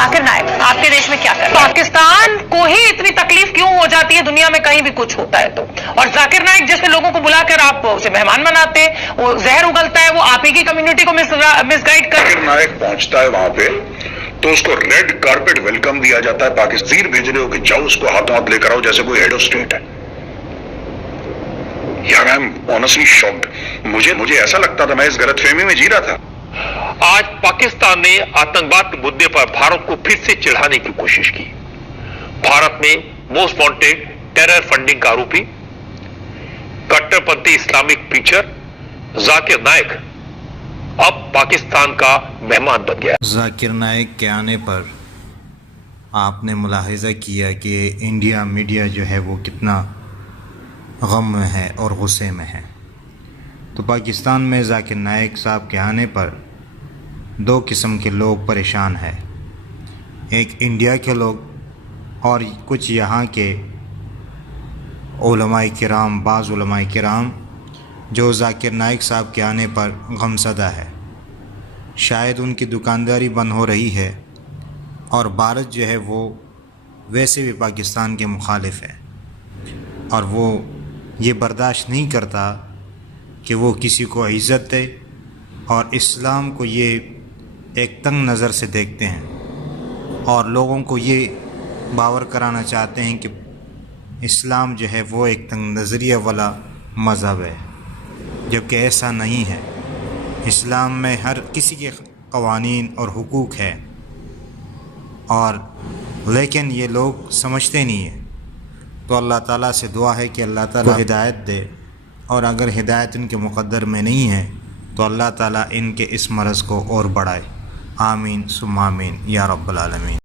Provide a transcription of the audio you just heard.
ذاکر نائک آپ کے دیش میں کیا کر پاکستان کو ہی اتنی تکلیف کیوں ہو جاتی ہے دنیا میں کہیں بھی کچھ ہوتا ہے تو؟ اور ذاکر نائک جیسے لوگوں کو بلا کر آپ اسے مہمان بناتے ہیں، وہ زہر اگلتا ہے، وہ آپ ہی کی کمیونٹی کو مس گائیڈ کر ذاکر نائک پہنچتا ہے وہاں پہ تو اس کو ریڈ کارپیٹ ویلکم دیا جاتا ہے، پاکستان بھیج رہے ہو کہ جاؤ اس کو ہاتھوں ہاتھ لے کر آؤ جیسے کوئی ہیڈ آف اسٹیٹ ہے. یار آئی ایم آنیسٹلی شاکڈ. مجھے ایسا لگتا تھا میں اس غلط فہمی میں جی رہا تھا. آج پاکستان نے آتنکواد کے مدعے پر بھارت کو پھر سے چڑھانے کی کوشش کی. بھارت میں موسٹ وانٹیڈ ٹیرر فنڈنگ کا آروپی کٹر پنتھی اسلامک پریچر ذاکر نائک اب پاکستان کا مہمان بن گیا. ذاکر نائک کے آنے پر آپ نے ملاحظہ کیا کہ انڈیا میڈیا جو ہے وہ کتنا غم میں ہے اور غصے میں ہے. تو پاکستان میں ذاکر نائک صاحب کے آنے پر دو قسم کے لوگ پریشان ہیں. ایک انڈیا کے لوگ اور کچھ یہاں کے علماء کرام، بعض علماء کرام جو ذاکر نائک صاحب کے آنے پر غمزدہ ہے. شاید ان کی دکانداری بند ہو رہی ہے اور بھارت جو ہے وہ ویسے بھی پاکستان کے مخالف ہے اور وہ یہ برداشت نہیں کرتا کہ وہ کسی کو عزت دے، اور اسلام کو یہ ایک تنگ نظر سے دیکھتے ہیں اور لوگوں کو یہ باور کرانا چاہتے ہیں کہ اسلام جو ہے وہ ایک تنگ نظریہ والا مذہب ہے، جبکہ ایسا نہیں ہے. اسلام میں ہر کسی کے قوانین اور حقوق ہے، اور لیکن یہ لوگ سمجھتے نہیں ہیں. تو اللہ تعالیٰ سے دعا ہے کہ اللہ تعالیٰ ہدایت دے، اور اگر ہدایت ان کے مقدر میں نہیں ہے تو اللہ تعالیٰ ان کے اس مرض کو اور بڑھائے. آمین ثم آمین یا رب العالمین.